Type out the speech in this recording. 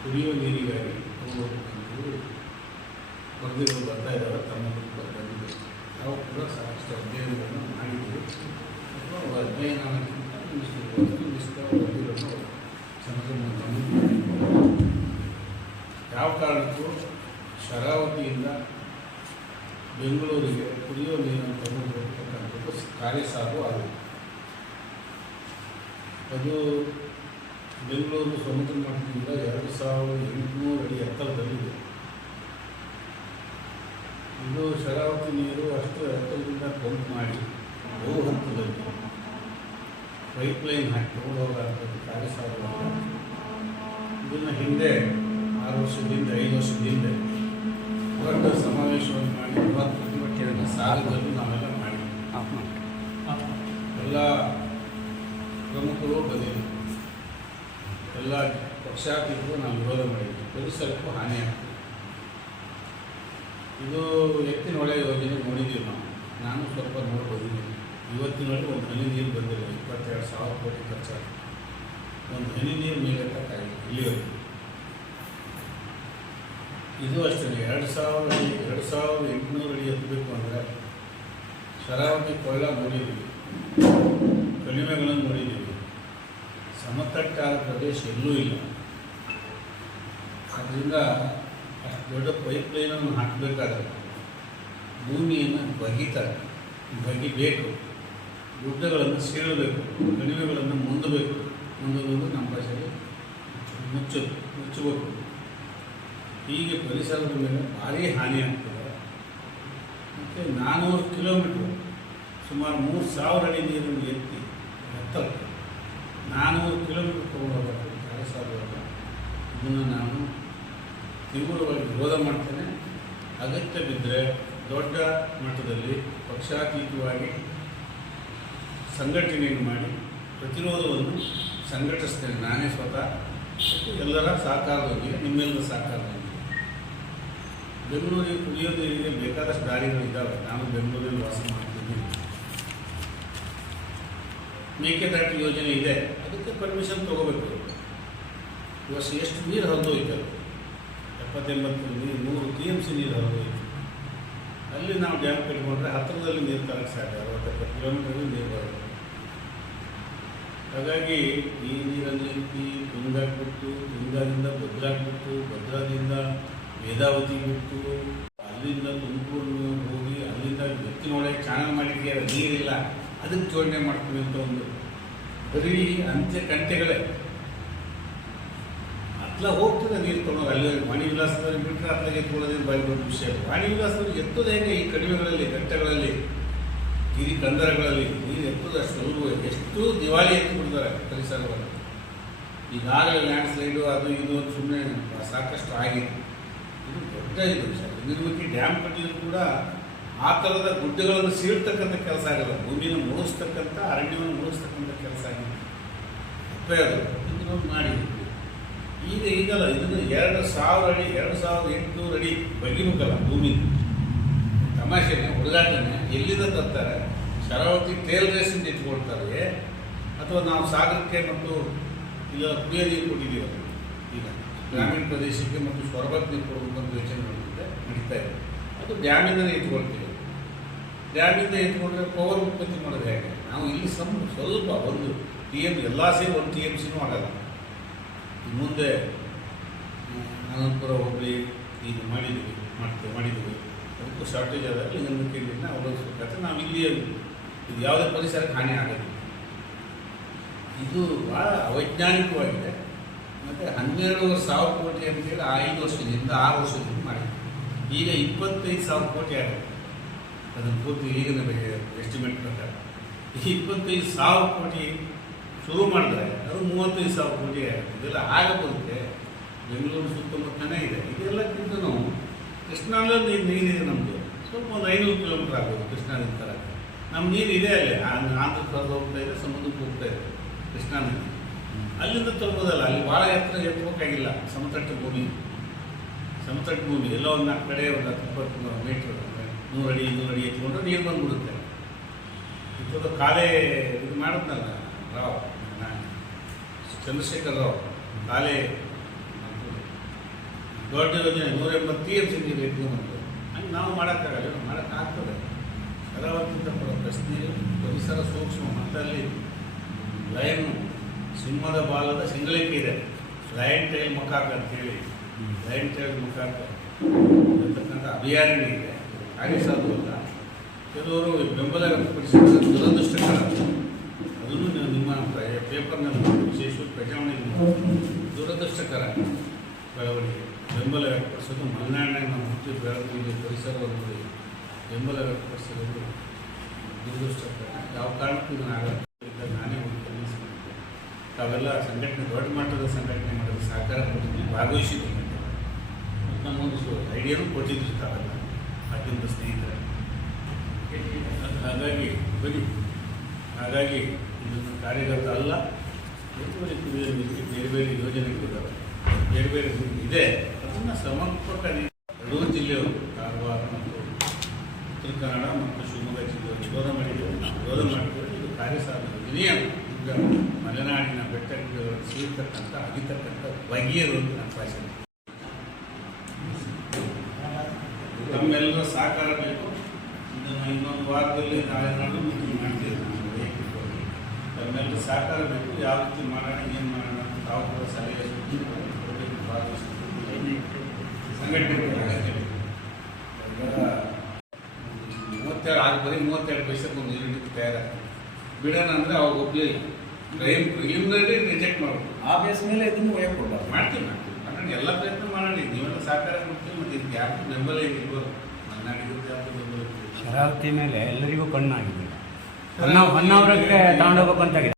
ಕುಡಿಯುವ ನೀರಿಗಾಗಿ ಅವರು ಬರ್ದಿರೋ ಬರ್ತಾ ಇದ್ದಾರೆ, ತಮ್ಮ ಬಂದಿದೆ ನಾವು ಕೂಡ ಸಾಕಷ್ಟು ಅಧ್ಯಯನಗಳನ್ನು ಮಾಡಿದ್ದೀವಿ ಅಥವಾ ಅವರ ಅಧ್ಯಯನ ಮಿಸ್ತಾ ಬಂದಿರೋದು ಸಮಾಜವನ್ನು ಯಾವ ಕಾರಣಕ್ಕೂ ಶರಾವತಿಯಿಂದ ಬೆಂಗಳೂರಿಗೆ ಕುಡಿಯೋ ನೀರನ್ನು ತಗೊಂಡು ಹೋಗ್ತಕ್ಕಂಥದ್ದು ಕಾರ್ಯಸಾಧು ಆಗಿದೆ ಅದು ಬೆಂಗಳೂರು ಸಮುದ್ರ ಮಟ್ಟದಿಂದ ಎರಡು ಸಾವಿರದ ಎಂಟುನೂರು ಅಡಿ ಎತ್ತರದಲ್ಲಿದೆ. ಇದು ಶರಾವತಿ ನೀರು ಅಷ್ಟು ಎತ್ತರದಿಂದ ಪಂಪ್ ಮಾಡಿ ಬಹು ಹಂತದಲ್ಲಿ ಪೈಪ್ ಲೈನ್ ಹಾಕಿ ತಗೊಂಡು ಕಾರ್ಯ ಕಾರ್ಯಸಾಧು ಇದನ್ನು ಹಿಂದೆ ಆರು ವರ್ಷದಿಂದ ಐದು ವರ್ಷದಿಂದ ದೊಡ್ಡ ಸಮಾವೇಶವನ್ನು ಮಾಡಿ ಇವತ್ತು ಪ್ರತಿಭಟನೆಯನ್ನು ಸಾಲದಲ್ಲೂ ನಾವೆಲ್ಲ ಮಾಡಿ ಎಲ್ಲ ಪ್ರಮುಖರು ಬಂದಿದ್ದರು. ಎಲ್ಲ ಪಕ್ಷಾತೀತರು ನಾವು ವಿರೋಧ ಮಾಡಿದ್ವಿ. ಪರಿಸರಕ್ಕೂ ಹಾನಿ ಆಗ್ತದೆ ಇದು ಎತ್ತಿನ ಹೊಳೆ ಯೋಜನೆ ನೋಡಿದ್ದೀವಿ ನಾವು. ನಾನು ಸ್ವಲ್ಪ ನೋಡಿ ಬಂದಿದ್ದೀನಿ ಇವತ್ತಿನೊಳಗೆ ಒಂದು ಹನಿ ನೀರು ಬಂದಿಲ್ಲ. ಇಪ್ಪತ್ತೆರಡು ಸಾವಿರ ಕೋಟಿ ಖರ್ಚಾಗಿದೆ ಒಂದು ಹನಿ ನೀರು ಮೇಲೆ ತಕ್ಕಾಗಿದೆ ಇಲ್ಲಿವರೆಗೆ. ಇದು ಅಷ್ಟೇ. ಎರಡು ಸಾವಿರ ಅಡಿ ಎರಡು ಸಾವಿರದ ಎಂಟುನೂರು ಅಡಿ ಎತ್ತಬೇಕು ಅಂದರೆ ಶರಾವತಿ ಕೊಳ್ಳ ನೋಡಿದ್ದೀವಿ. ಕಣಿವೆಗಳನ್ನು ನೋಡಿದ್ದೀವಿ. ಸಮತಟ್ಟಾದ ಪ್ರದೇಶ ಎಲ್ಲೂ ಇಲ್ಲ. ಆದ್ದರಿಂದ ಅಷ್ಟು ದೊಡ್ಡ ಪೈಪ್ಲೈನನ್ನು ಹಾಕಬೇಕಾದ್ರೆ ಭೂಮಿಯನ್ನು ಬಗೀತಾರೆ ಬಗಿಬೇಕು. ಗುಡ್ಡಗಳನ್ನು ಸೀಳಬೇಕು. ಕಣಿವೆಗಳನ್ನು ಮುಂದಬೇಕು ಮುಂದೋದು ನಮ್ಮ ಭಾಷೆಗೆ ಮುಚ್ಚು ಮುಚ್ಚಬೇಕು ಹೀಗೆ ಪರಿಸರದ ಮೇಲೆ ಭಾರಿ ಹಾನಿ ಆಗ್ತದೆ. ಮತ್ತು ನಾನ್ನೂರು ಕಿಲೋಮೀಟ್ರ್, ಸುಮಾರು ಮೂರು ಸಾವಿರ ಅಡಿ ನೀರನ್ನು ಎತ್ತಿ ಎತ್ತರ ನಾನ್ನೂರು ಕಿಲೋಮೀಟರ್ ತೊಗೊಂಡೋಗ್ಬೇಕು ಕಾರ್ಯಸಾಧುವಾಗ ಇದನ್ನು ನಾನು ತೀವ್ರವಾಗಿ ವಿರೋಧ ಮಾಡ್ತೇನೆ. ಅಗತ್ಯ ಬಿದ್ದರೆ ದೊಡ್ಡ ಮಟ್ಟದಲ್ಲಿ ಪಕ್ಷಾತೀತವಾಗಿ ಸಂಘಟನೆಯನ್ನು ಮಾಡಿ ಪ್ರತಿರೋಧವನ್ನು ಸಂಘಟಿಸ್ತೇನೆ ನಾನೇ ಸ್ವತಃ. ಎಲ್ಲರ ಸಹಕಾರದೊಂದಿಗೆ, ನಿಮ್ಮೆಲ್ಲರ ಸಹಕಾರದೊಂದಿಗೆ. ಬೆಂಗಳೂರಿಗೆ ಕುಡಿಯೋ ನೀರಿಗೆ ಬೇಕಾದಷ್ಟು ದಾರಿಗಳಿದ್ದಾವೆ. ನಾನು ಬೆಂಗಳೂರಲ್ಲಿ ವಾಸ ಮಾಡ್ತೀನಿ. ಮೇಕೆದಾಟು ಯೋಜನೆ ಇದೆ, ಅದಕ್ಕೆ ಪರ್ಮಿಷನ್ ತೊಗೋಬೇಕು. ಇವತ್ತು ಎಷ್ಟು ನೀರು ಹರಿದೋಯ್ತು ಎಪ್ಪತ್ತೆಂಬತ್ತು ನೀರು ನೂರು ಟಿ ಎಂ ಸಿ ನೀರು ಹರಿದೋಯ್ತು. ಅಲ್ಲಿ ನಾವು ಡ್ಯಾಮ್ ಕಟ್ಕೊಂಡ್ರೆ ಹತ್ತಿರದಲ್ಲಿ ನೀರು ತರಕ್ಕೆ ಸಾಧ್ಯ ಅರವತ್ತೆಪ್ಪತ್ತು ಕಿಲೋಮೀಟರ್ಗೆ ನೀರು ಬರುತ್ತೆ. ಹಾಗಾಗಿ ಈ ನೀರಲ್ಲಿ ತುಂಗಾಕ್ ಬಿಟ್ಟು ತುಂಗಾದಿಂದ ಭದ್ರಾಕ್ ಬಿಟ್ಟು ಭದ್ರಾದಿಂದ ವೇದಾವತಿ ಬಿಟ್ಟು, ಅಲ್ಲಿಂದ ತುಮಕೂರು ಹೋಗಿ ಅಲ್ಲಿಂದ ಎತ್ತಿನೊಳಗೆ ಚಾನಲ್ ಮಾಡಲಿಕ್ಕೆ ನೀರಿಲ್ಲ. ಅದಕ್ಕೆ ಜೋಡಣೆ ಮಾಡ್ತೀವಿ ಅಂತ ಒಂದು ಬರೀ ಅಂತ್ಯ ಕಂಟೆಗಳೇ ಅತ್ಲ ಹೋಗ್ತದೆ ನೀರು ತೊಗೊಂಡು ಅಲ್ಲಿ ವಾಣಿ ವಿಲಾಸದಲ್ಲಿ ಬಿಟ್ಟರೆ ಅತ್ಲಾಗೆ ಎತ್ಕೊಳ್ಳೋದೇನು ಬಾಯಿ ದೊಡ್ಡ ವಿಷಯ ವಾಣಿ ವಿಲಾಸದಲ್ಲಿ ಎತ್ತೋದು ಹೇಗೆ ಈ ಕಡಿಮೆಗಳಲ್ಲಿ ಗಂಟೆಗಳಲ್ಲಿ ಗಿರಿ ಕಂದರಗಳಲ್ಲಿ. ನೀರು ಎತ್ತೋದು ಅಷ್ಟು ಎಷ್ಟು ದಿವಾಳಿ ಎತ್ತಿಬಿಡ್ತಾರೆ ಪರಿಸರವನ್ನು. ಈಗಾಗಲೇ ಲ್ಯಾಂಡ್ ಸ್ಲೈಡು ಅದು ಇದು ಸುಮ್ಮನೆ ಸಾಕಷ್ಟು ಆಗಿದೆ. ಇದು ದೊಡ್ಡ ಇದು. ವಿಷಯ ನಿರ್ಮಿತಿ ಡ್ಯಾಮ್ ಕಟ್ಟಿದ್ರು ಕೂಡ ಆ ಥರದ ಗುಡ್ಡಗಳನ್ನು ಸೀಳ್ತಕ್ಕಂಥ ಕೆಲಸ ಆಗಲ್ಲ. ಭೂಮಿನ ಮುಳುಗಿಸ್ತಕ್ಕಂಥ ಅರಣ್ಯವನ್ನು ಮುಳುಗಿಸ್ತಕ್ಕಂಥ ಕೆಲಸ ಆಗಿದೆ. ತಪ್ಪೇ ಅದು ಇದನ್ನು ಮಾಡಿ ಈಗ ಈಗಲ್ಲ, ಇದನ್ನು ಎರಡು ಸಾವಿರ ಅಡಿ, ಎರಡು ಸಾವಿರದ ಎಂಟುನೂರು ಅಡಿ ಬಗಿಬೇಕಲ್ಲ ಭೂಮಿ. ತಮಾಷೆನೆ ಹುಡುಗಾಟನೆ ಎಲ್ಲಿಂದ ತರ್ತಾರೆ? ಶರಾವತಿ ಟೇಲ್ ರೇಸಿಂದ ಇಟ್ಕೊಳ್ತಾರೆ. ಅಥವಾ ನಾವು ಸಾಗರಕ್ಕೆ ಮತ್ತು ಈಗ ಕುಡಿಯೋ ನೀರು ಕೊಟ್ಟಿದ್ದೀವಿ ಈಗ ಗ್ರಾಮೀಣ ಪ್ರದೇಶಕ್ಕೆ ಮತ್ತು ಸೊರಬಕ್ಕೆ ನೀರು ಕೊಡಬೇಕು ಅಂತ ಯೋಚನೆ ನಡೀತಾ ಇದೆ. ಅದು ಡ್ಯಾಮಿಂದನೇ ಎತ್ಕೊಳ್ತೀವಿ ಡ್ಯಾಮಿಂದ ಎತ್ಕೊಂಡ್ರೆ ಪವರ್ ಉತ್ಪತ್ತಿ ಮಾಡೋದು ಹೇಗೆ? ನಾವು ಇಲ್ಲಿ ಸಮ ಸ್ವಲ್ಪ ಒಂದು ಟಿ ಎಂ ಎಲ್ಲ ಸೇರಿ ಒಂದು ಟಿ ಎಂ ಸಿನೂ ಆಗಲ್ಲ ಮುಂದೆ ಅನಂತಪುರ ಹೋಗಲಿ ಇದು ಮಾಡಿದ್ವಿ ಮಾಡ್ತೀವಿ ಮಾಡಿದ್ವಿ ಅದಕ್ಕೂ ಶಾರ್ಟೇಜ್ ಅದ ಲಿಂಗನಮುಖಿಯಿಂದ ಅವಲಂಬಿಸ್ಬೇಕಾದ್ರೆ ನಾವು ಇಲ್ಲಿ ಇದು ಯಾವುದೇ ಪರಿಸರಕ್ಕೆ ಹಾನಿ ಆಗೋದಿಲ್ಲ. ಇದು ಭಾಳ ಅವೈಜ್ಞಾನಿಕವಾಗಿದೆ. ಮತ್ತು ಹನ್ನೆರಡುವರೆ ಸಾವಿರ ಕೋಟಿ ಅಂತೇಳಿ ಐದು ವರ್ಷದಿಂದ ಆರು ವರ್ಷದಿಂದ ಮಾಡಿದ್ವಿ ಈಗ ಇಪ್ಪತ್ತೈದು ಸಾವಿರ ಕೋಟಿ ಆಗಿದೆ. ಅದನ್ನು ಪೂರ್ತಿ ನಮಗೆ ಎಸ್ಟಿಮೇಟ್ ಪ್ರಕಾರ ಈ ಇಪ್ಪತ್ತೈದು ಸಾವಿರ ಕೋಟಿ ಶುರು ಮಾಡಿದ್ರೆ ಅದು ಮೂವತ್ತೈದು ಸಾವಿರ ಕೋಟಿ ಇದೆಲ್ಲ ಬರುತ್ತೆ ಬೆಂಗಳೂರು ಸುತ್ತಮುತ್ತನೇ ಇದೆ. ಇದೆಲ್ಲಕ್ಕಿಂತ ನಾವು ನೀರು ನೀರಿದೆ ನಮ್ಮದು ಸ್ವಲ್ಪ ಒಂದು ಐನೂರು ಕಿಲೋಮೀಟರ್ ಆಗ್ಬೋದು ಕೃಷ್ಣಾನದಿ ಥರ ನಮ್ಮ ನೀರು ಇದೆ ಅಲ್ಲಿ. ಆಂಧ್ರ ಪ್ರದೇಶ ಹೋಗ್ತಾ ಇದೆ, ಸಮುದ್ರಕ್ಕೆ ಹೋಗ್ತಾ ಇದೆ ಕೃಷ್ಣಾ ನದಿ ಅಲ್ಲಿಂದ ತಲುಪೋದಲ್ಲ. ಅಲ್ಲಿ ಭಾಳ ಎತ್ತರ ಎತ್ತಬೇಕಾಗಿಲ್ಲ ಸಮತಟ್ಟ ಭೂಮಿ. ಸಮತಟ್ಟ ಭೂಮಿ. ಎಲ್ಲೋ ಒಂದು ನಾಲ್ಕು ಕಡೆ ಒಂದು ಹತ್ತು ಇಪ್ಪತ್ತು ಮೀಟ್ರ್ ನೂರು ಅಡಿ ಎತ್ಕೊಂಡ್ರೆ ನೀರು ಬಂದ್ಬಿಡುತ್ತೆ. ಇಪ್ಪತ್ತು ಕಾಲೇ ಇದು ಮಾಡುತ್ತಲ್ಲ, ರಾವ್ ಚಂದ್ರಶೇಖರ್ ರಾವ್, ಕಾಲೇ ದೊಡ್ಡ ಯೋಜನೆ, ನೂರ ಎಂಬತ್ತು ಸಿಂಗಿ ಎಂ ಅಂತ ಹಂಗೆ ನಾವು ಮಾಡೋಕ್ಕಾಗಲ್ಲ ಮಾಡೋಕ್ಕಾಗ್ತದೆ ಶರಾವತಿಂತ ಪ್ರಶ್ನೆ, ಪರಿಸರ ಸೂಕ್ಷ್ಮ, ಮತ್ತಲ್ಲಿ ಲಯನ್, ಸಿಂಹದ ಬಾಲದ ಸಿಂಗಳಿಕೆ ಇದೆ. ಲಯನ್ ಟೈಲ್ ಮಕಾಕ್ ಅಂತೇಳಿ ಲಯನ್ ಟೈಲ್ ಮುಖಾಂತರ ಇರ್ತಕ್ಕಂಥ ಅಭಿಯಾನ ಇದೆ. ಹಾಗೆ ಸಾಧುವಲ್ಲ ಕೆಲವರು ಬೆಂಬಲ ವ್ಯಕ್ತಪಡಿಸಿದ ದುರದೃಷ್ಟಕರ ಅದನ್ನು ನೀವು ನಿಮ್ಮ ಪ್ರ- ಪೇಪರ್ನಲ್ಲಿ ವಿಶೇಷ ಪ್ರಜಾವಾಣಿಯಲ್ಲಿ. ದುರದೃಷ್ಟಕರ ಬೆಳವಣಿಗೆ, ಬೆಂಬಲ ವ್ಯಕ್ತಪಡಿಸೋದು ಮಲೆನಾಡಿನ ಹುಟ್ಟು ಬೆಳವಣಿಗೆ ಪರಿಸರವನ್ನು ಬೆಂಬಲ ವ್ಯಕ್ತಪಡಿಸೋದು ದುರದೃಷ್ಟಕರ. ಯಾವ ಕಾರಣಕ್ಕೂ ಇದನ್ನು ನಾನೇ ಒಂದು ಕಲಿಸ್ಬೇಕು ತಾವೆಲ್ಲ ಸಂಘಟನೆ, ದೊಡ್ಡ ಮಟ್ಟದ ಸಂಘಟನೆ ಮಾಡೋದು ಸಹಕಾರ ಕೊಟ್ಟಿದ್ದೀವಿ ಭಾಗವಹಿಸಿದ್ದೀನಿ ನಮ್ಮೊಂದು ಐಡಿಯಾನು ಕೊಟ್ಟಿದ್ದರು ತಾವೆಲ್ಲ. ಅತ್ಯಂತ ಸ್ನೇಹಿತರ. ಹಾಗಾಗಿ, ಬನ್ನಿ. ಹಾಗಾಗಿ ಇದನ್ನು ಕಾರ್ಯಕರ್ತ ಅಲ್ಲ. ಹೆಚ್ಚುವರಿ ನೀರಿಗೆ ಬೇರೆ ಬೇರೆ ಯೋಜನೆಗಳಿದ್ದಾವೆ ಬೇರೆ ಬೇರೆ ಇದೆ. ಅದನ್ನು ಸಮರ್ಪಕ ಎರಡೂ ಜಿಲ್ಲೆಯವರು, ಕಾರವಾರ ಮತ್ತು ಉತ್ತರ ಕನ್ನಡ ಮತ್ತು ಶಿವಮೊಗ್ಗ ಜಿಲ್ಲೆಯವರು ವಿರೋಧ ಮಾಡಿದ್ದೇವೆ ವಿರೋಧ ಮಾಡಿದ್ದೇವೆ ಇದು ಕಾರ್ಯಸಾಧನ ವಿನಯ ಈಗ ಮಲೆನಾಡಿನ ಬೆಟ್ಟ ಸೀಳ್ತಕ್ಕಂಥ ಅಗಿತಕ್ಕಂಥ ಬಗೆಯರು ಅಂತ ನನ್ನ ಭಾಷೆ ತಮ್ಮೆಲ್ಲರ ಸಹಕಾರ ಬೇಕು. ಇದನ್ನು ಇನ್ನೊಂದು ವಾರದಲ್ಲಿ ನಾಳೆ ನಾಡು ಮಾಡ್ತೀವಿ ನಾವು ವೈಯಕ್ತಿಕವಾಗಿ ತಮ್ಮೆಲ್ಲರ ಸಹಕಾರ ಬೇಕು. ಯಾವ ರೀತಿ ಮಾಡೋಣ ಏನು ಮಾಡೋಣ ಅಂತ ತಾವು ಕೂಡ ಸಲಹೆ ಸಂಘಟನೆ ಮೂವತ್ತೆರಡು ಆರು ಬರೀ ಮೂವತ್ತೆರಡು ಪೈಸಕ್ಕೆ ಒಂದು ಯೂನಿಟ್ ತಯಾರಾಗ್ತದೆ. ಬಿಡೋಣ ಅಂದರೆ ಅವಾಗ ಒಬ್ಬಲಿ ಪ್ರೈಮ್ ಪ್ರಿಲಿಮಿನರಿ ರಿಜೆಕ್ಟ್ ಮಾಡಬೇಕು ಆ ಬೇಸ್ ಮೇಲೆ ಇದನ್ನು ಕೊಡಬಾರ್ದು ಮಾಡ್ತೀವಿ ಮಾಡ್ತೀವಿ ಮಾಡೋಣ ಎಲ್ಲ ಪ್ರಯತ್ನ ಮಾಡೋಣ ನೀವೆಲ್ಲ ಸಹಕಾರ ಕೊಡ್ತೀವಿ ಮತ್ತು ಇದಕ್ಕೆ ಯಾರು ಬೆಂಬಲ ಇರ್ಬೋದು. ಮನ್ನಾಡಿದ್ದು ಯಾರು ಬೆಂಬಲ ಇರ್ಬೋದು. ಶರಾವತಿ ಮೇಲೆ ಎಲ್ಲರಿಗೂ ಕಣ್ಣಾಗಿದೆ ಹೊನ್ನ ಹೊನ್ನಾವರಕ್ಕೆ ತಗೊಂಡೋಗ್ಬೇಕು ಅಂತಾಗಿದೆ